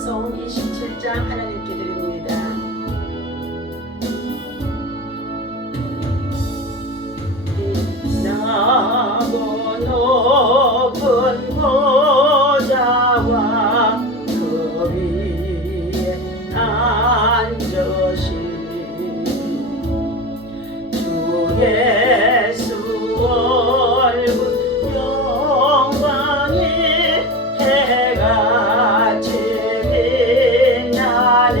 찬송 27장 하나님께 드립니다. 빛나고 높은 보좌와 그 위에 앉으신 주 예수 얼굴 영광이 해같이 빛나네.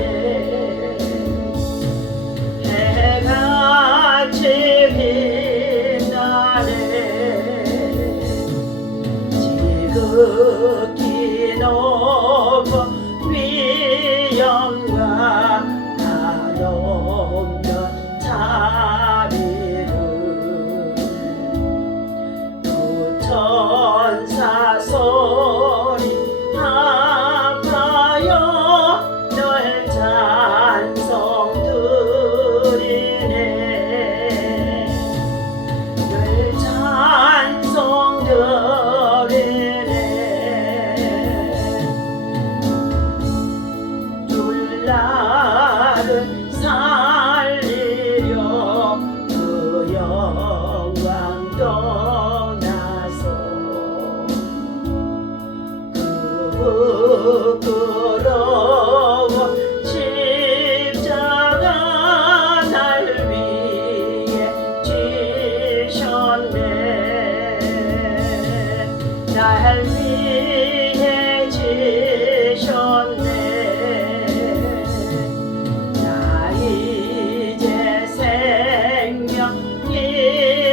해같이 빛나네. 지극히 높은 위엄과 가높은 자비를 천사 소리 합하여 널 찬송 드리네. 널 찬송 드리네. 줄 나를 살리려 그 영광 떠나서 부끄러운 십자가 날 위해 지셨네. 날 위해 지셨네. 나 이제 생명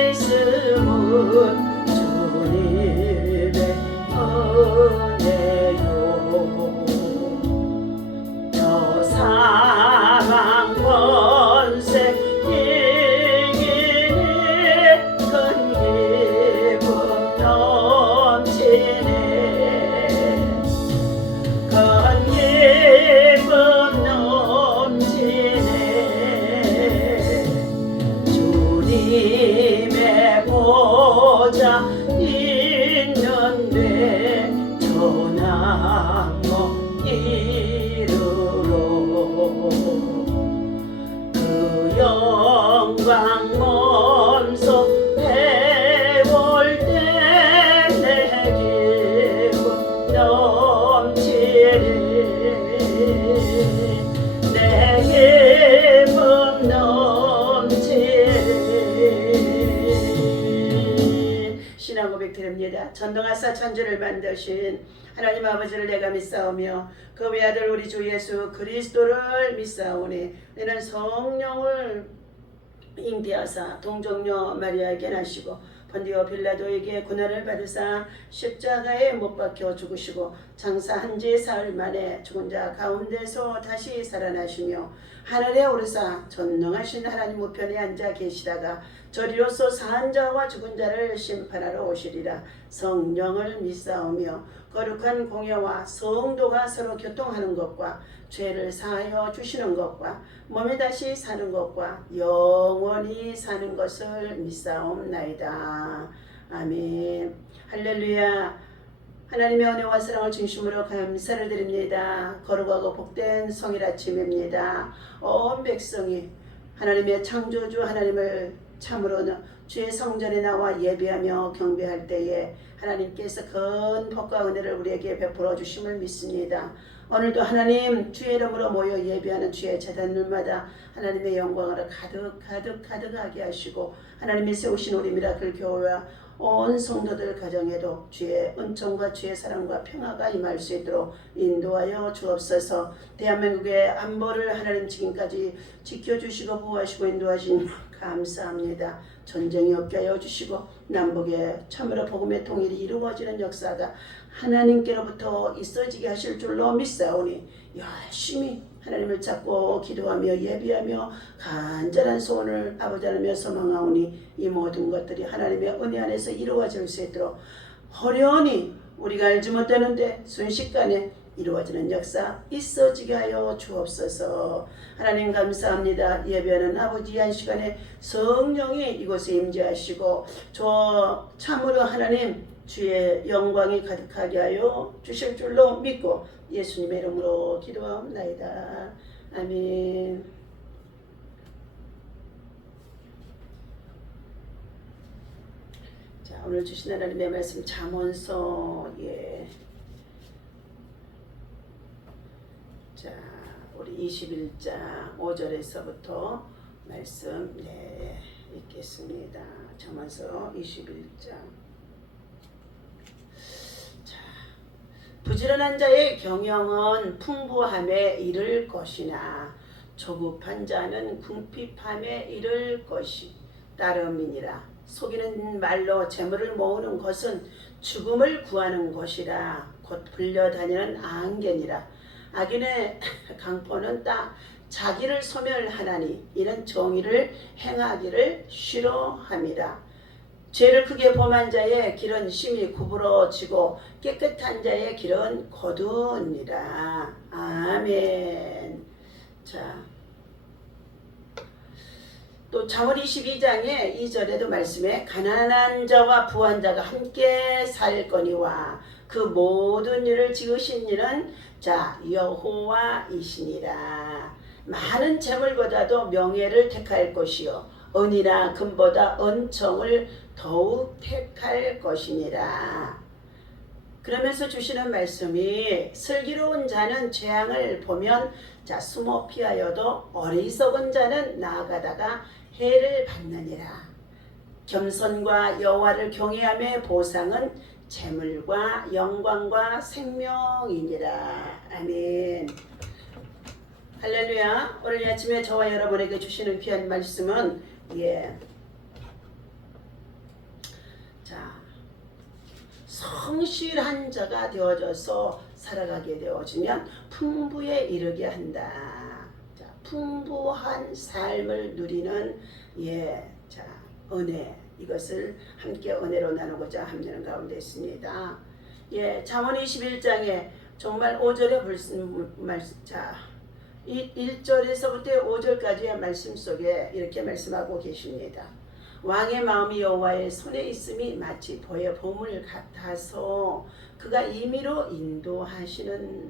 있음은 주님의 은혜요. 저 사망 권세 이기니 큰 기쁨 넘치네. 큰 기쁨 넘치네. 주님의 보좌 있는데 전항모 이르러 그 영광 몸소 배울 때 내 기쁨 넘치리. 내 기쁨 넘치리. 신앙 고백 드립니다. 전능하사 천지를 만드신 하나님 아버지를 내가 믿사오며 그 외아들 우리 주 예수 그리스도를 믿사오니 너는 성령을 잉태하사 동정녀 마리아에게 나시고 본디오 빌라도에게 고난을 받으사 십자가에 못 박혀 죽으시고 장사한 지 사흘 만에 죽은 자 가운데서 다시 살아나시며 하늘에 오르사 전능하신 하나님 우편에 앉아 계시다가 저리로서 사한 자와 죽은 자를 심판하러 오시리라. 성령을 믿사오며 거룩한 공예와 성도가 서로 교통하는 것과 죄를 사하여 주시는 것과 몸에 다시 사는 것과 영원히 사는 것을 믿사옵나이다. 아멘. 할렐루야. 하나님의 은혜와 사랑을 중심으로 감사를 드립니다. 거룩하고 복된 성일 아침입니다. 온 백성이 하나님의 창조주 하나님을 참으로는 주의 성전에 나와 예배하며 경배할 때에 하나님께서 큰 복과 은혜를 우리에게 베풀어 주심을 믿습니다. 오늘도 하나님 주의 이름으로 모여 예배하는 주의 제단들마다 하나님의 영광을 가득하게 하시고 하나님이 세우신 우리 미라클 교회와 온 성도들 가정에도 주의 은총과 주의 사랑과 평화가 임할 수 있도록 인도하여 주옵소서. 대한민국의 안보를 하나님 지금까지 지켜주시고 보호하시고 인도하신 감사합니다. 전쟁이 없게 하여 주시고 남북에 참으로 복음의 통일이 이루어지는 역사가 하나님께로부터 있어지게 하실 줄로 믿사오니 열심히 하나님을 찾고 기도하며 예비하며 간절한 소원을 아버지 하나님여 소망하오니 이 모든 것들이 하나님의 은혜 안에서 이루어질 수 있도록 호련히 우리가 알지 못하는데 순식간에 이루어지는 역사 있어지게 하여 주옵소서. 하나님 감사합니다. 예배하는 아버지 한 시간에 성령이 이곳에 임재하시고 저 참으로 하나님 주의 영광이 가득하게 하여 주실 줄로 믿고 예수님의 이름으로 기도하옵나이다. 아멘. 자, 오늘 주신 하나님의 말씀 잠언서 자, 우리 21장 5절에서부터 말씀 읽겠습니다. 잠언서 21장. 자, 부지런한 자의 경영은 풍부함에 이를 것이나 조급한 자는 궁핍함에 이를 것이 따름이니라. 속이는 말로 재물을 모으는 것은 죽음을 구하는 것이라. 곧 불려다니는 안개니라. 악인의 강포는 자기를 소멸하나니 이는 정의를 행하기를 싫어함이라. 죄를 크게 범한 자의 길은 심히 구부러지고 깨끗한 자의 길은 거두니라. 아멘. 자, 또 잠언 22장의 2절에도 말씀에 가난한 자와 부한 자가 함께 살 거니와 그 모든 일을 지으신 이는 여호와이시니라. 많은 재물보다도 명예를 택할 것이요 은이나 금보다 은총을 더욱 택할 것이니라. 그러면서 주시는 말씀이 슬기로운 자는 재앙을 보면 숨어 피하여도 어리석은 자는 나아가다가 해를 받느니라. 겸손과 여호와를 경외함의 보상은 재물과 영광과 생명이니라. 아멘. 할렐루야. 오늘 아침에 저와 여러분에게 주시는 귀한 말씀은 성실한 자가 되어져서 살아가게 되어지면 풍부에 이르게 한다. 풍부한 삶을 누리는 은혜, 이것을 함께 은혜로 나누고자 하는 가운데 있습니다. 잠언 21장에 정말 5절의 말씀, 1절에서부터 5절까지의 말씀 속에 이렇게 말씀하고 계십니다. 왕의 마음이 여호와의 손에 있음이 마치 보의 보물 같아서 그가 임의로 인도하시느니라.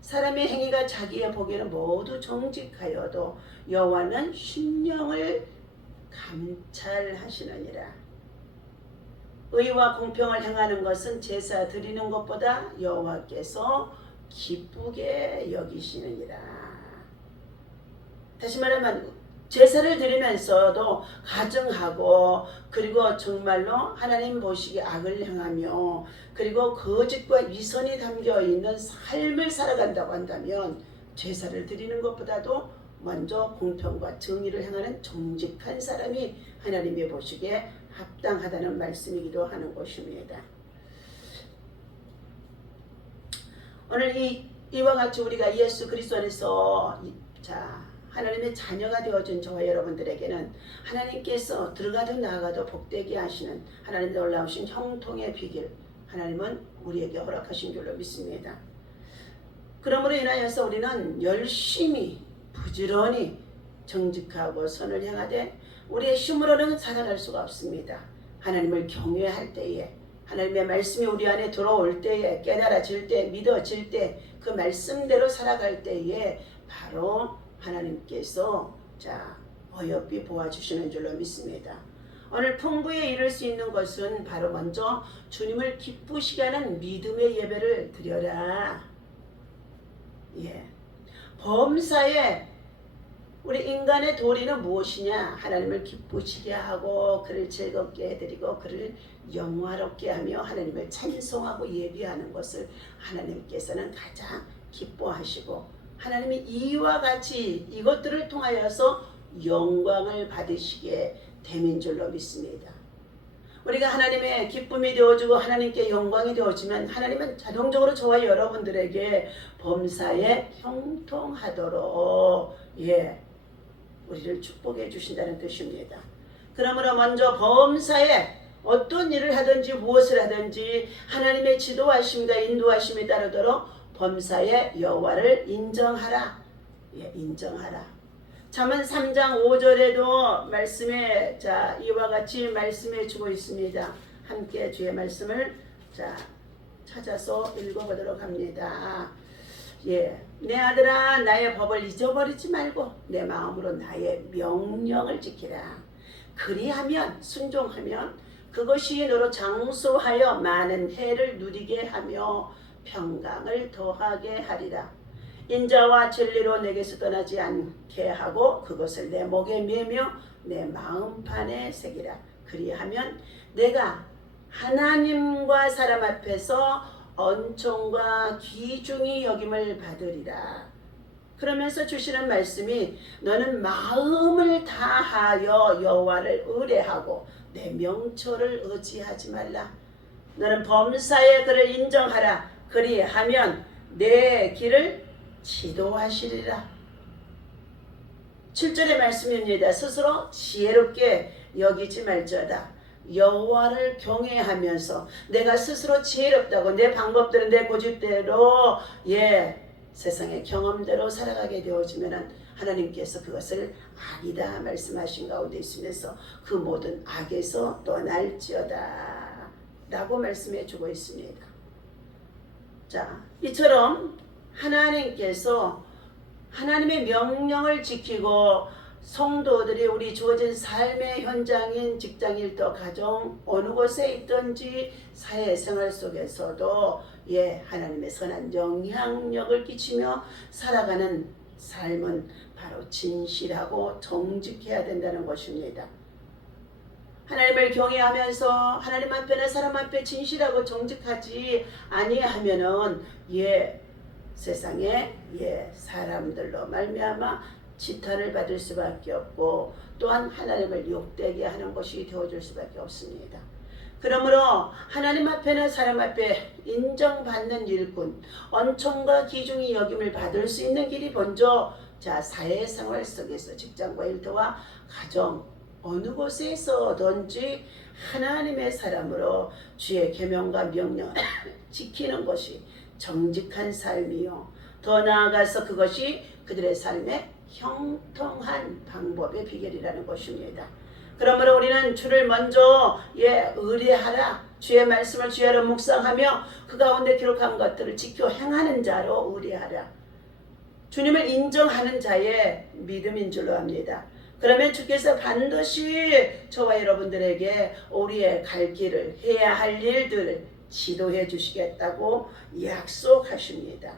사람의 행위가 자기의 보기에는 모두 정직하여도 여호와는 심령을 감찰하시느니라. 의와 공평을 행하는 것은 제사 드리는 것보다 여호와께서 기쁘게 여기시느니라. 다시 말하면 제사를 드리면서도 가증하고 그리고 정말로 하나님 보시기에 악을 행하며 그리고 거짓과 위선이 담겨있는 삶을 살아간다고 한다면 제사를 드리는 것보다도 먼저 공평과 정의를 행하는 정직한 사람이 하나님이 보시기에 합당하다는 말씀이기도 하는 것입니다. 오늘 이와 같이 우리가 예수 그리스도 안에서 하나님의 자녀가 되어준 저와 여러분들에게는 하나님께서 들어가도 나가도 복되게 하시는 하나님의 놀라우신 형통의 비길 하나님은 우리에게 허락하신 줄로 믿습니다. 그러므로 인하여서 우리는 열심히 부지런히 정직하고 선을 행하되 우리의 힘으로는 살아갈 수가 없습니다. 하나님을 경외할 때에 하나님의 말씀이 우리 안에 들어올 때에 깨달아질 때 믿어질 때 그 말씀대로 살아갈 때에 바로 하나님께서 어여삐 보아주시는 줄로 믿습니다. 오늘 풍부에 이를 수 있는 것은 바로 먼저 주님을 기쁘시게 하는 믿음의 예배를 드려라. 범사에 우리 인간의 도리는 무엇이냐? 하나님을 기쁘시게 하고 그를 즐겁게 해드리고 그를 영화롭게 하며 하나님을 찬송하고 예비하는 것을 하나님께서는 가장 기뻐하시고 하나님이 이와 같이 이것들을 통하여서 영광을 받으시게 됨인 줄로 믿습니다. 우리가 하나님의 기쁨이 되어주고 하나님께 영광이 되어지면 하나님은 자동적으로 저와 여러분들에게 범사에 형통하도록 우리를 축복해 주신다는 뜻입니다. 그러므로 먼저 범사에 어떤 일을 하든지 무엇을 하든지 하나님의 지도하심과 인도하심에 따르도록 범사에 여호와를 인정하라. 인정하라. 잠언 3장 5절에도 말씀에 이와 같이 말씀해 주고 있습니다. 함께 주의 말씀을 찾아서 읽어보도록 합니다. 내 아들아 나의 법을 잊어버리지 말고 내 마음으로 나의 명령을 지키라. 그리하면 순종하면 그것이 너로 장수하여 많은 해를 누리게 하며 평강을 더하게 하리라. 인자와 진리로 내게서 떠나지 않게 하고 그것을 내 목에 매며 내 마음판에 새기라. 그리하면 내가 하나님과 사람 앞에서 언총과 귀중히 여김을 받으리라. 그러면서 주시는 말씀이 너는 마음을 다하여 여호와를 의뢰하고 내 명초를 의지하지 말라. 너는 범사의 그를 인정하라. 그리하면 내 길을 지도하시리라. 7절의 말씀입니다. 스스로 지혜롭게 여기지 말지어다. 여호와를 경외하면서 내가 스스로 지혜롭다고 내 방법대로 내 고집대로 세상의 경험대로 살아가게 되어지면 하나님께서 그것을 악이다 말씀하신 가운데 있으면서 그 모든 악에서 떠날지어다 라고 말씀해 주고 있습니다. 이처럼 하나님께서 하나님의 명령을 지키고 성도들이 우리 주어진 삶의 현장인 직장일터 가정 어느 곳에 있든지 사회생활 속에서도 하나님의 선한 영향력을 끼치며 살아가는 삶은 바로 진실하고 정직해야 된다는 것입니다. 하나님을 경외하면서 하나님 앞에나 사람 앞에 진실하고 정직하지 아니하면은 세상에 사람들로 말미암아 지탄을 받을 수밖에 없고 또한 하나님을 욕되게 하는 것이 되어줄 수밖에 없습니다. 그러므로 하나님 앞에나 사람 앞에 인정받는 일꾼, 언총과 귀중히 여김을 받을 수 있는 길이 먼저 사회생활 속에서 직장과 일터와 가정 어느 곳에서든지 하나님의 사람으로 주의 계명과 명령을 지키는 것이 정직한 삶이요. 더 나아가서 그것이 그들의 삶에 형통한 방법의 비결이라는 것입니다. 그러므로 우리는 주를 먼저 의뢰하라. 주의 말씀을 주야로 묵상하며 그 가운데 기록한 것들을 지켜 행하는 자로 의뢰하라. 주님을 인정하는 자의 믿음인 줄로 압니다. 그러면 주께서 반드시 저와 여러분들에게 우리의 갈 길을 해야 할 일들을 지도해 주시겠다고 약속하십니다.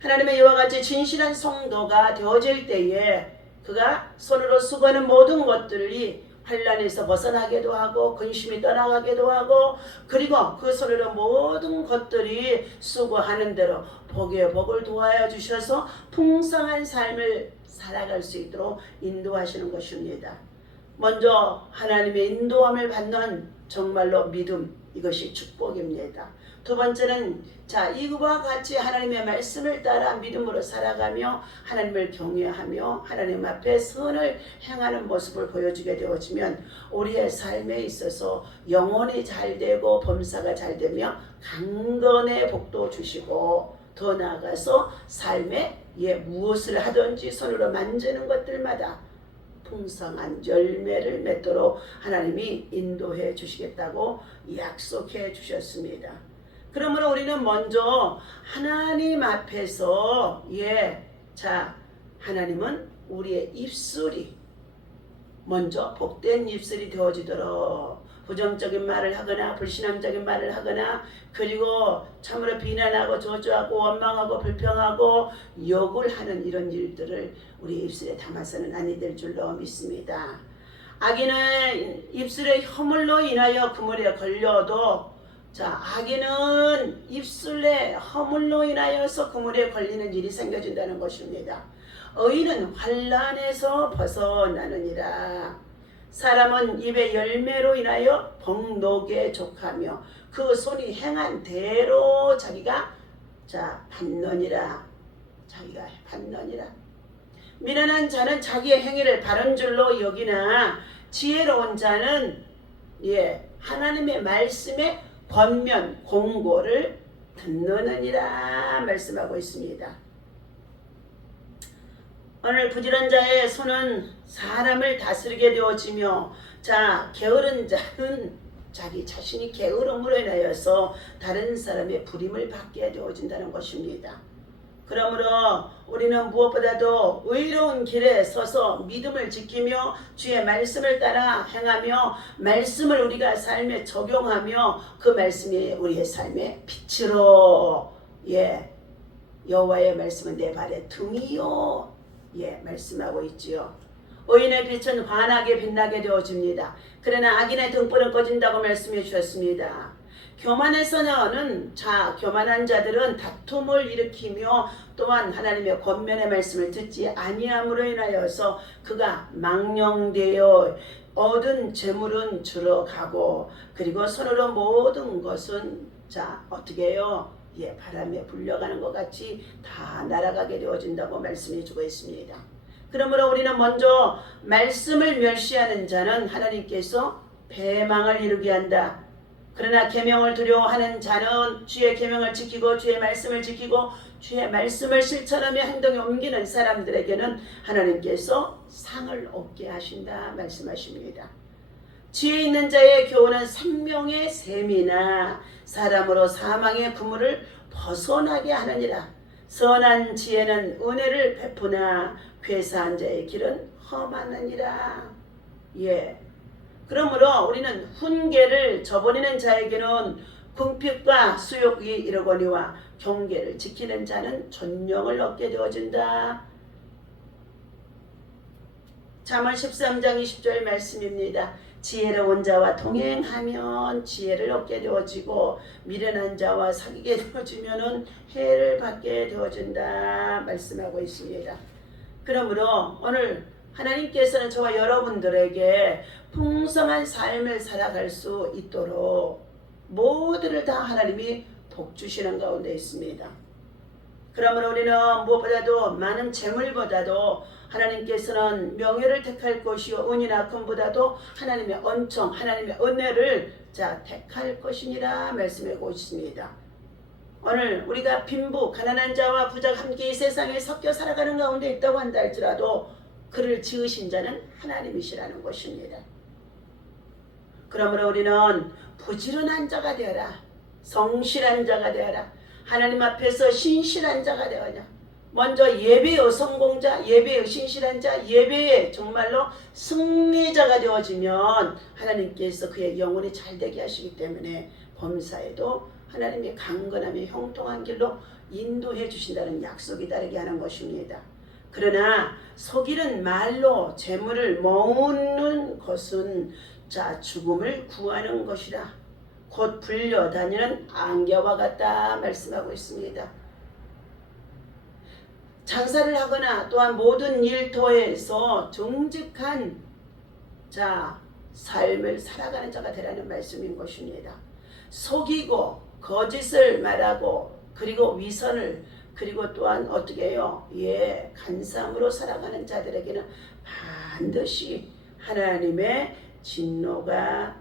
하나님의 이와 같이 진실한 성도가 되어질 때에 그가 손으로 수고하는 모든 것들이 환난에서 벗어나기도 하고 근심이 떠나가기도 하고 그리고 그 손으로 모든 것들이 수고하는 대로 복의 복을 도와여 주셔서 풍성한 삶을 살아갈 수 있도록 인도하시는 것입니다. 먼저 하나님의 인도함을 받는 정말로 믿음, 이것이 축복입니다. 두 번째는 이와 같이 하나님의 말씀을 따라 믿음으로 살아가며 하나님을 경외하며 하나님 앞에 선을 행하는 모습을 보여주게 되어지면 우리의 삶에 있어서 영혼이 잘되고 범사가 잘되며 강건의 복도 주시고 더 나아가서 삶에 무엇을 하든지 손으로 만지는 것들마다 풍성한 열매를 맺도록 하나님이 인도해 주시겠다고 약속해 주셨습니다. 그러므로 우리는 먼저 하나님 앞에서 하나님은 우리의 입술이 먼저 복된 입술이 되어지도록 부정적인 말을 하거나 불신앙적인 말을 하거나 그리고 참으로 비난하고 저주하고 원망하고 불평하고 욕을 하는 이런 일들을 우리 입술에 담아서는 아니 될 줄로 믿습니다. 악인은 입술의 허물로 인하여 그물에 걸려도 악인은 입술의 허물로 인하여서 그물에 걸리는 일이 생겨진다는 것입니다. 의인은 환난에서 벗어나느니라. 사람은 입의 열매로 인하여 복록에 족하며 그 손이 행한 대로 자기가 받느니라. 자기가 받느니라. 미련한 자는 자기의 행위를 바른 줄로 여기나 지혜로운 자는 하나님의 말씀에 권면 공고를 듣느니라 말씀하고 있습니다. 오늘 부지런 자의 손은 사람을 다스리게 되어지며 게으른 자는 자기 자신이 게으름으로 인하여서 다른 사람의 부림을 받게 되어진다는 것입니다. 그러므로 우리는 무엇보다도 의로운 길에 서서 믿음을 지키며 주의 말씀을 따라 행하며 말씀을 우리가 삶에 적용하며 그 말씀이 우리의 삶의 빛으로 여호와의 말씀은 내 발의 등이요 말씀하고 있지요. 의인의 빛은 환하게 빛나게 되어집니다. 그러나 악인의 등불은 꺼진다고 말씀해 주셨습니다. 교만한 자들은 다툼을 일으키며 또한 하나님의 권면의 말씀을 듣지 아니함으로 인하여서 그가 망령되어 얻은 재물은 줄어가고 그리고 손으로 모든 것은 어떻게 해요? 바람에 불려가는 것 같이 다 날아가게 되어진다고 말씀해 주고 있습니다. 그러므로 우리는 먼저 말씀을 멸시하는 자는 하나님께서 배망을 이루게 한다. 그러나 계명을 두려워하는 자는 주의 계명을 지키고 주의 말씀을 지키고 주의 말씀을 실천하며 행동에 옮기는 사람들에게는 하나님께서 상을 얻게 하신다 말씀하십니다. 지혜 있는 자의 교훈은 생명의 셈이나 사람으로 사망의 그물을 벗어나게 하느니라. 선한 지혜는 은혜를 베푸나 괴사한 자의 길은 험하느니라. 그러므로 우리는 훈계를 저버리는 자에게는 궁핍과 수욕이 이르거니와 경계를 지키는 자는 존령을 얻게 되어진다. 잠언 13장 20절 말씀입니다. 지혜로운 자와 동행하면 지혜를 얻게 되어지고 미련한 자와 사귀게 되어지면 해를 받게 되어진다 말씀하고 있습니다. 그러므로 오늘 하나님께서는 저와 여러분들에게 풍성한 삶을 살아갈 수 있도록 모두를 다 하나님이 복주시는 가운데 있습니다. 그러므로 우리는 무엇보다도 많은 재물보다도 하나님께서는 명예를 택할 것이요 은이나 금보다도 하나님의恩宠, 하나님의 은혜를 택할 것이니라 말씀하고 있습니다. 오늘 우리가 빈부, 가난한 자와 부자가 함께 이 세상에 섞여 살아가는 가운데 있다고 한다 할지라도 그를 지으신 자는 하나님이시라는 것입니다. 그러므로 우리는 부지런한 자가 되어라. 성실한 자가 되어라. 하나님 앞에서 신실한 자가 되어라. 먼저 예배의 성공자, 예배의 신실한 자, 예배의 정말로 승리자가 되어지면 하나님께서 그의 영혼이 잘되게 하시기 때문에 범사에도 하나님의 강건하며 형통한 길로 인도해 주신다는 약속이 따르게 하는 것입니다. 그러나 속이는 말로 재물을 머무는 것은 죽음을 구하는 것이라. 곧 불려다니는 안개와 같다 말씀하고 있습니다. 장사를 하거나 또한 모든 일터에서 정직한 삶을 살아가는 자가 되라는 말씀인 것입니다. 속이고 거짓을 말하고 그리고 위선을 그리고 또한 어떻게 해요? 간사함으로 살아가는 자들에게는 반드시 하나님의 진노가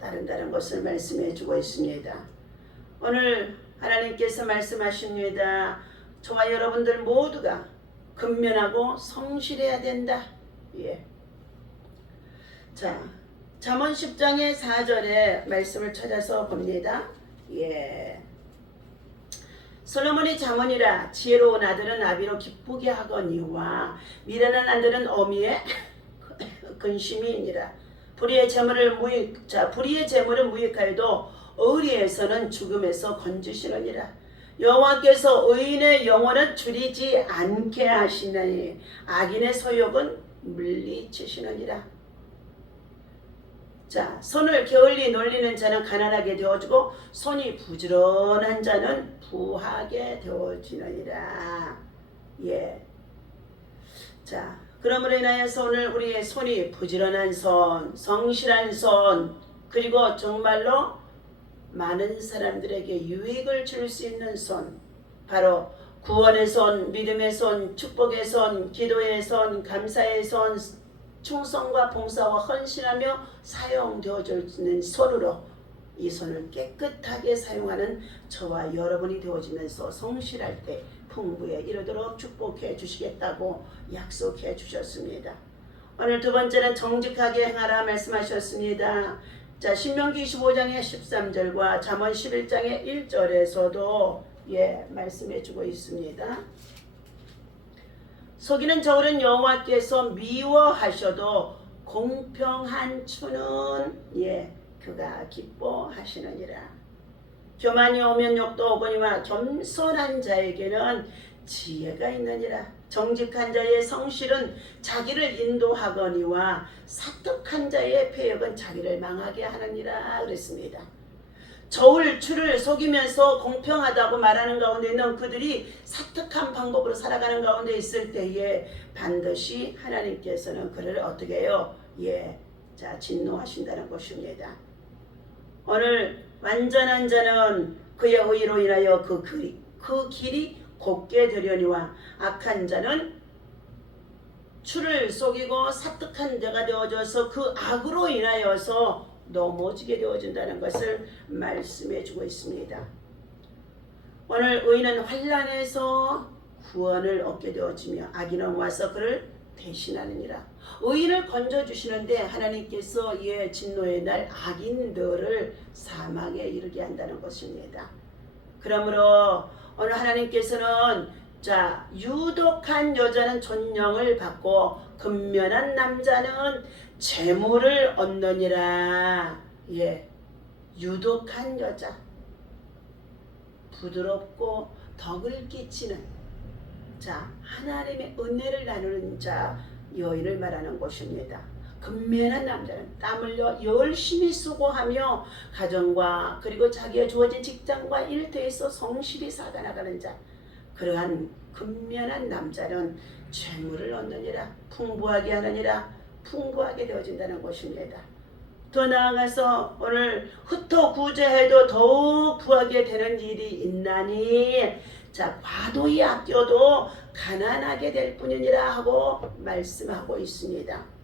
따른다는 것을 말씀해 주고 있습니다. 오늘 하나님께서 말씀하십니다. 저와 여러분들 모두가 근면하고 성실해야 된다. 잠언 10장의 4절의 말씀을 찾아서 봅니다. 솔로몬이 잠언이라 지혜로운 아들은 아비로 기쁘게 하거니와 미련한 아들은 어미의 근심이니라. 불의의 재물은 무익하여도 의리에서는 죽음에서 건지시느니라. 여호와께서 의인의 영혼은 줄이지 않게 하시나니 악인의 소욕은 물리치시느니라. 손을 게을리 놀리는 자는 가난하게 되어지고 손이 부지런한 자는 부하게 되어지느니라. 그러므로 인하여서 오늘 우리의 손이 부지런한 손, 성실한 손, 그리고 정말로 많은 사람들에게 유익을 줄 수 있는 손, 바로 구원의 손, 믿음의 손, 축복의 손, 기도의 손, 감사의 손, 충성과 봉사와 헌신하며 사용되어지는 손으로 이 손을 깨끗하게 사용하는 저와 여러분이 되어지면서 성실할 때 풍부에 이르도록 축복해 주시겠다고 약속해 주셨습니다. 오늘 두 번째는 정직하게 행하라 말씀하셨습니다. 자, 신명기 25장의 13절과 잠언 11장의 1절에서도 말씀해 주고 있습니다. 속이는 저울은 여호와께서 미워하셔도 공평한 추는 그가 기뻐하시느니라. 교만이 오면 욕도 오거니와 겸손한 자에게는 지혜가 있느니라. 정직한 자의 성실은 자기를 인도하거니와 사특한 자의 패역은 자기를 망하게 하느니라 그랬습니다. 저울 추를 속이면서 공평하다고 말하는 가운데는 그들이 사특한 방법으로 살아가는 가운데 있을 때에 반드시 하나님께서는 그를 어떻게 해요? 진노하신다는 것입니다. 오늘 완전한 자는 그의 의로 인하여 그 길이 곱게 되려니와 악한 자는 추를 속이고 사특한 자가 되어져서 그 악으로 인하여서 넘어지게 되어진다는 것을 말씀해 주고 있습니다. 오늘 의인은 환난에서 구원을 얻게 되어지며 악인은 와서 그를 대신하느니라. 의인을 건져주시는데 하나님께서 진노의 날 악인들을 사망에 이르게 한다는 것입니다. 그러므로 오늘 하나님께서는 유독한 여자는 존령을 받고 근면한 남자는 재물을 얻느니라. 유독한 여자, 부드럽고 덕을 끼치는 하나님의 은혜를 나누는 여인을 말하는 것입니다. 근면한 남자는 땀 흘려 열심히 수고하며 가정과 그리고 자기가 주어진 직장과 일터에서 성실히 살아나가는 자, 그러한 근면한 남자는 재물을 얻느니라. 풍부하게 하느니라. 풍부하게 되어진다는 것입니다. 더 나아가서 오늘 흩어 구제해도 더욱 부하게 되는 일이 있나니 과도히 아껴도 가난하게 될 뿐이니라 하고 말씀하고 있습니다.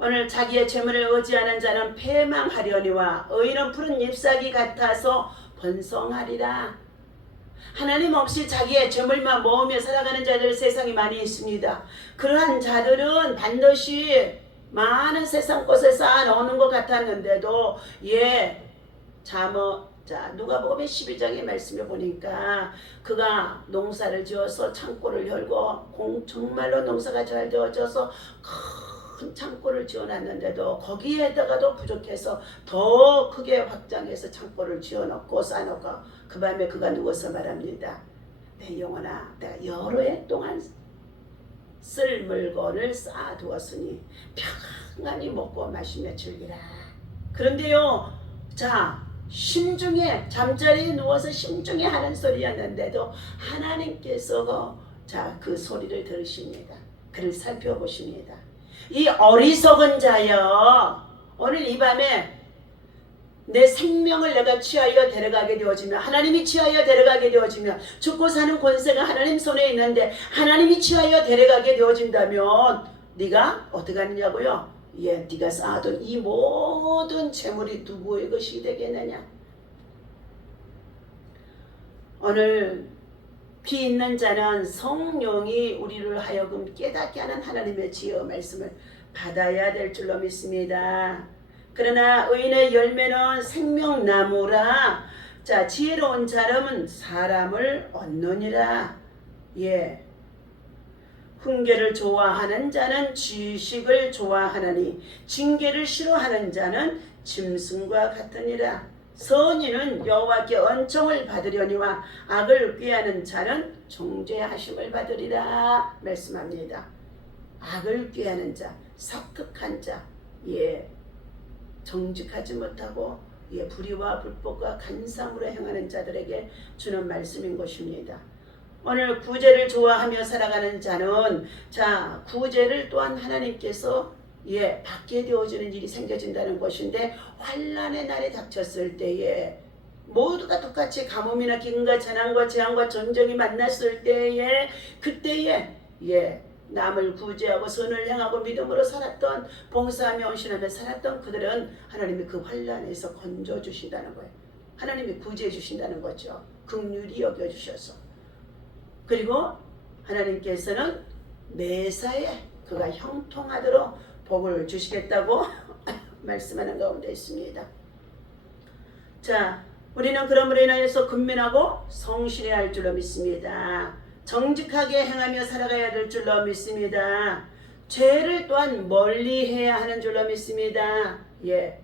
오늘 자기의 재물을 의지하는 자는 패망하려니와 의인은 푸른 잎사귀 같아서 번성하리라. 하나님 없이 자기의 재물만 모으며 살아가는 자들 세상에 많이 있습니다. 그러한 자들은 반드시 많은 세상 것을 쌓아놓는 것 같았는데도 누가복음 12장의 말씀을 보니까 그가 농사를 지어서 창고를 열고 정말로 농사가 잘 되어져서 큰 창고를 지어놨는데도 거기에다가도 부족해서 더 크게 확장해서 창고를 지어놓고 쌓아놓고 그 밤에 그가 누워서 말합니다. 내 영혼아, 내가 여러 해 동안 쓸 물건을 쌓아두었으니 평안히 먹고 마시며 즐기라. 그런데요, 심중에 잠자리에 누워서 심중에 하는 소리였는데도 하나님께서 그 소리를 들으십니다. 그를 살펴보십니다. 이 어리석은 자여, 오늘 이 밤에 내 생명을 내가 취하여 데려가게 되어지며 하나님이 취하여 데려가게 되어지며 죽고 사는 권세가 하나님 손에 있는데 하나님이 취하여 데려가게 되어진다면 네가 어떻게 하느냐고요? 네가 쌓아둔 이 모든 재물이 누구의 것이 되겠느냐? 오늘 피 있는 자는 성령이 우리를 하여금 깨닫게 하는 하나님의 지혜의 말씀을 받아야 될 줄로 믿습니다. 그러나 의인의 열매는 생명나무라. 지혜로운 사람은 사람을 얻느니라. 훈계를 좋아하는 자는 지식을 좋아하나니 징계를 싫어하는 자는 짐승과 같으니라. 선인은 여호와께 은총을 받으려니와 악을 꾀하는 자는 정죄하심을 받으리라 말씀합니다. 악을 꾀하는 자, 사특한 자, 정직하지 못하고 불의와 불법과 간사함으로 행하는 자들에게 주는 말씀인 것입니다. 오늘 구제를 좋아하며 살아가는 자는 구제를 또한 하나님께서 받게 되어지는 일이 생겨진다는 것인데 환난의 날이 닥쳤을 때에 모두가 똑같이 가뭄이나 기근과 재난과 재앙과 전쟁이 만났을 때에 그때에 남을 구제하고 선을 행하고 믿음으로 살았던 봉사하며 헌신하며 살았던 그들은 하나님이 그 환난에서 건져주신다는 거예요. 하나님이 구제해 주신다는 거죠. 긍휼히 여겨주셔서. 그리고 하나님께서는 매사에 그가 형통하도록 복을 주시겠다고 말씀하는 가운데 있습니다. 자, 우리는 그러므로 인하여서 근면하고 성실해야 할 줄로 믿습니다. 정직하게 행하며 살아가야 될 줄로 믿습니다. 죄를 또한 멀리해야 하는 줄로 믿습니다. 예.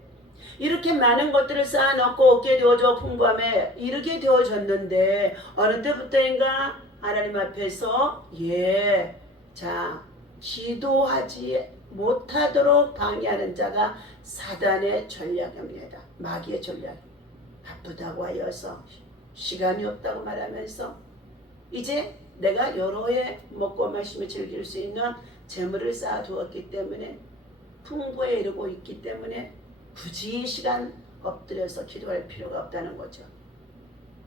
이렇게 많은 것들을 쌓아놓고 얻게 되어져 풍부함에 이르게 되어졌는데 어느 때부터인가 하나님 앞에서 기도하지 못하도록 방해하는 자가 사단의 전략입니다. 마귀의 전략. 바쁘다고 하여서 시간이 없다고 말하면서 이제 내가 여러 해 먹고 마시며 즐길 수 있는 재물을 쌓아두었기 때문에 풍부에 이르고 있기 때문에 굳이 시간 엎드려서 기도할 필요가 없다는 거죠.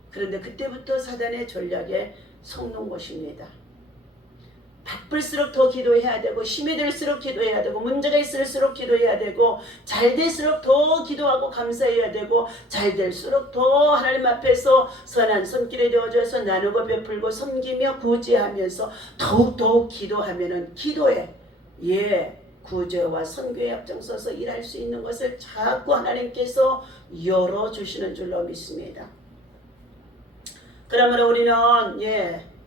그런데 그때부터 사단의 전략에 속는 것입니다. 바쁠수록 더 기도해야 되고 힘이 들수록 기도해야 되고 문제가 있을수록 기도해야 되고 잘 될수록 더 기도하고 감사해야 되고 잘 될수록 더 하나님 앞에서 선한 손길이 되어져서 나누고 베풀고 섬기며 구제하면서 더욱 기도하면은 기도에 구제와 선교에 앞장서서 일할 수 있는 것을 자꾸 하나님께서 열어주시는 줄로 믿습니다. 그러므로 우리는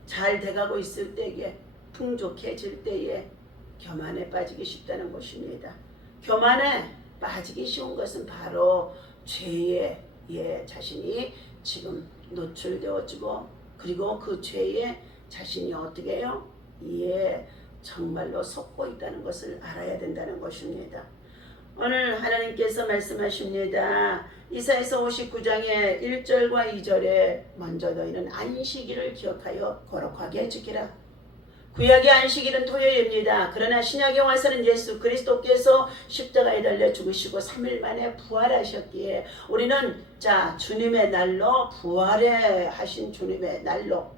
잘 돼가고 있을 때에 풍족해질 때에 교만에 빠지기 쉽다는 것입니다. 교만에 빠지기 쉬운 것은 바로 죄에 자신이 지금 노출되어지고 그리고 그 죄에 자신이 어떻게 해요? 정말로 속고 있다는 것을 알아야 된다는 것입니다. 오늘 하나님께서 말씀하십니다. 이사야서 59장의 1절과 2절에 먼저 너희는 안식일을 기억하여 거룩하게 지키라. 구약의 안식일은 토요일입니다. 그러나 신약에 와서는 예수 그리스도께서 십자가에 달려 죽으시고 3일 만에 부활하셨기에 우리는 주님의 날로 부활하신 주님의 날로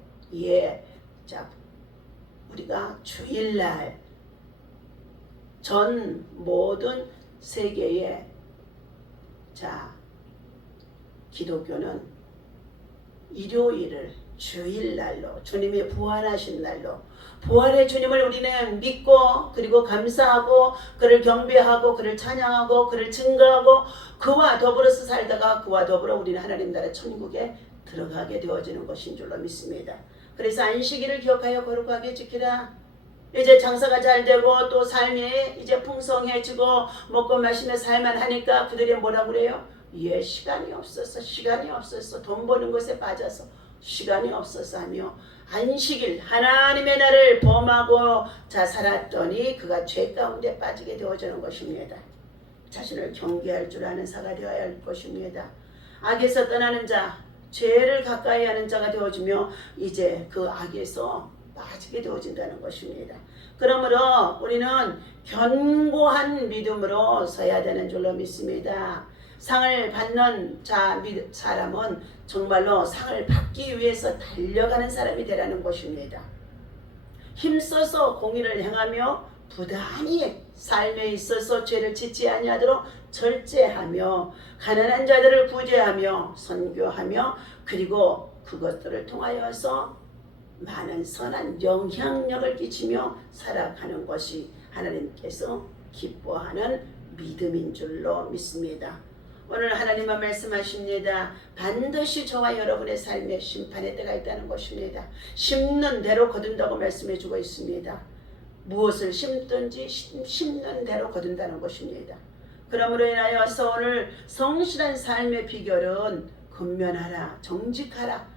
우리가 주일날 전 모든 세계에 기독교는 일요일을 주일날로 주님이 부활하신 날로 부활의 주님을 우리는 믿고 그리고 감사하고 그를 경배하고 그를 찬양하고 그를 증거하고 그와 더불어서 살다가 그와 더불어 우리는 하나님 나라 천국에 들어가게 되어지는 것인 줄로 믿습니다. 그래서 안식일을 기억하여 거룩하게 지키라. 이제 장사가 잘 되고 또 삶이 이제 풍성해지고 먹고 마시며 살만 하니까 그들이 뭐라 그래요? 시간이 없어서 돈 버는 것에 빠져서 시간이 없어서 하며 안식일 하나님의 날을 범하고 살았더니 그가 죄 가운데 빠지게 되어지는 것입니다. 자신을 경계할 줄 아는 자가 되어야 할 것입니다. 악에서 떠나는 자, 죄를 가까이 하는 자가 되어지며 이제 그 악에서 빠지게 되어진다는 것입니다. 그러므로 우리는 견고한 믿음으로 서야 되는 줄로 믿습니다. 상을 받는 사람은 정말로 상을 받기 위해서 달려가는 사람이 되라는 것입니다. 힘써서 공의를 행하며 부단히 삶에 있어서 죄를 짓지 아니하도록 절제하며 가난한 자들을 구제하며 선교하며 그리고 그것들을 통하여서 많은 선한 영향력을 끼치며 살아가는 것이 하나님께서 기뻐하는 믿음인 줄로 믿습니다. 오늘 하나님은 말씀하십니다. 반드시 저와 여러분의 삶에 심판의 때가 있다는 것입니다. 심는 대로 거둔다고 말씀해 주고 있습니다. 무엇을 심든지 심는 대로 거둔다는 것입니다. 그러므로 인하여서 오늘 성실한 삶의 비결은 근면하라, 정직하라,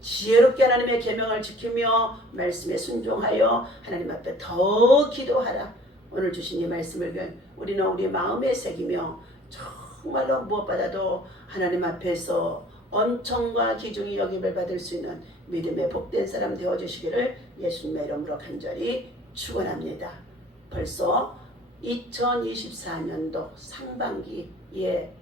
지혜롭게 하나님의 계명을 지키며 말씀에 순종하여 하나님 앞에 더 기도하라. 오늘 주신 이 말씀을 우리는 우리 마음에 새기며 정말로 무엇보다도 하나님 앞에서 언총과 기중이 여김을 받을 수 있는 믿음의 복된 사람 되어주시기를 예수님의 이름으로 간절히 축원합니다. 벌써 2024년도 상반기의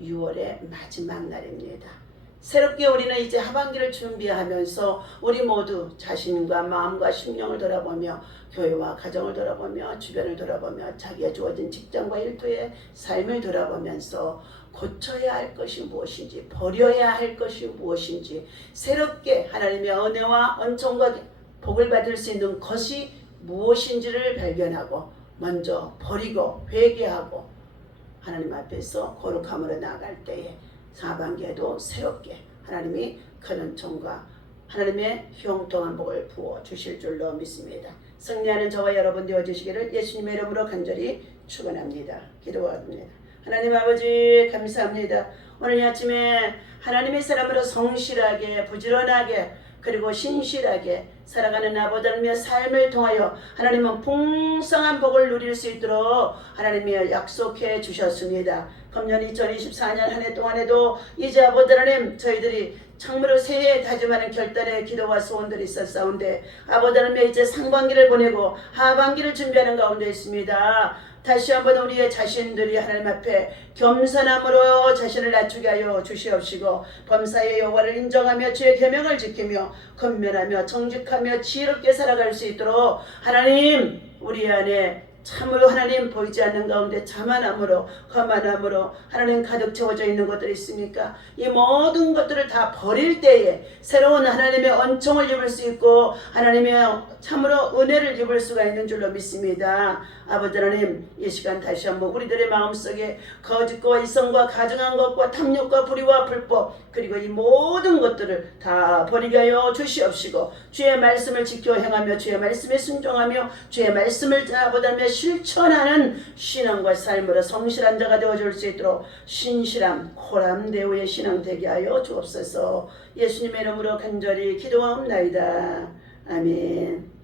6월의 마지막 날입니다. 새롭게 우리는 이제 하반기를 준비하면서 우리 모두 자신과 마음과 심령을 돌아보며 교회와 가정을 돌아보며 주변을 돌아보며 자기가 주어진 직장과 일터의 삶을 돌아보면서 고쳐야 할 것이 무엇인지 버려야 할 것이 무엇인지 새롭게 하나님의 은혜와 은총과 복을 받을 수 있는 것이 무엇인지를 발견하고 먼저 버리고 회개하고 하나님 앞에서 거룩함으로 나아갈 때에 하반기에도 새롭게 하나님이 큰 은총과 하나님의 형통한 복을 부어 주실 줄로 믿습니다. 승리하는 저와 여러분 되어주시기를 예수님의 이름으로 간절히 축원합니다. 기도합니다. 하나님 아버지 감사합니다. 오늘 이 아침에 하나님의 사람으로 성실하게 부지런하게 그리고 신실하게 살아가는 아버지의 삶을 통하여 하나님은 풍성한 복을 누릴 수 있도록 하나님이 약속해 주셨습니다. 금년 2024년 한 해 동안에도 이제 아버지 하나님 저희들이 참으로 새해 다짐하는 결단의 기도와 소원들이 있었사온데 아버지 하나님 이제 상반기를 보내고 하반기를 준비하는 가운데 있습니다. 다시 한번 우리의 자신들이 하나님 앞에 겸손함으로 자신을 낮추게 하여 주시옵시고 범사의 여호와를 인정하며 주의 계명을 지키며 근면하며 정직하며 지혜롭게 살아갈 수 있도록 하나님 우리 안에 참으로 하나님 보이지 않는 가운데 자만함으로 거만함으로 하나님 가득 채워져 있는 것들이 있습니까? 이 모든 것들을 다 버릴 때에 새로운 하나님의恩총을 입을 수 있고 하나님의 참으로 은혜를 입을 수가 있는 줄로 믿습니다. 아버지 하나님 이 시간 다시 한번 우리들의 마음속에 거짓과 이성과 가증한 것과 탐욕과 불의와 불법 그리고 이 모든 것들을 다 버리게 하여 주시옵시고 주의 말씀을 지켜 행하며 주의 말씀에 순종하며 주의 말씀을 아버지 하나님 실천하는 신앙과 삶으로 성실한 자가 되어줄 수 있도록 신실함 코람대오의 신앙 되게 하여 주옵소서. 예수님의 이름으로 간절히 기도하옵나이다. 아멘.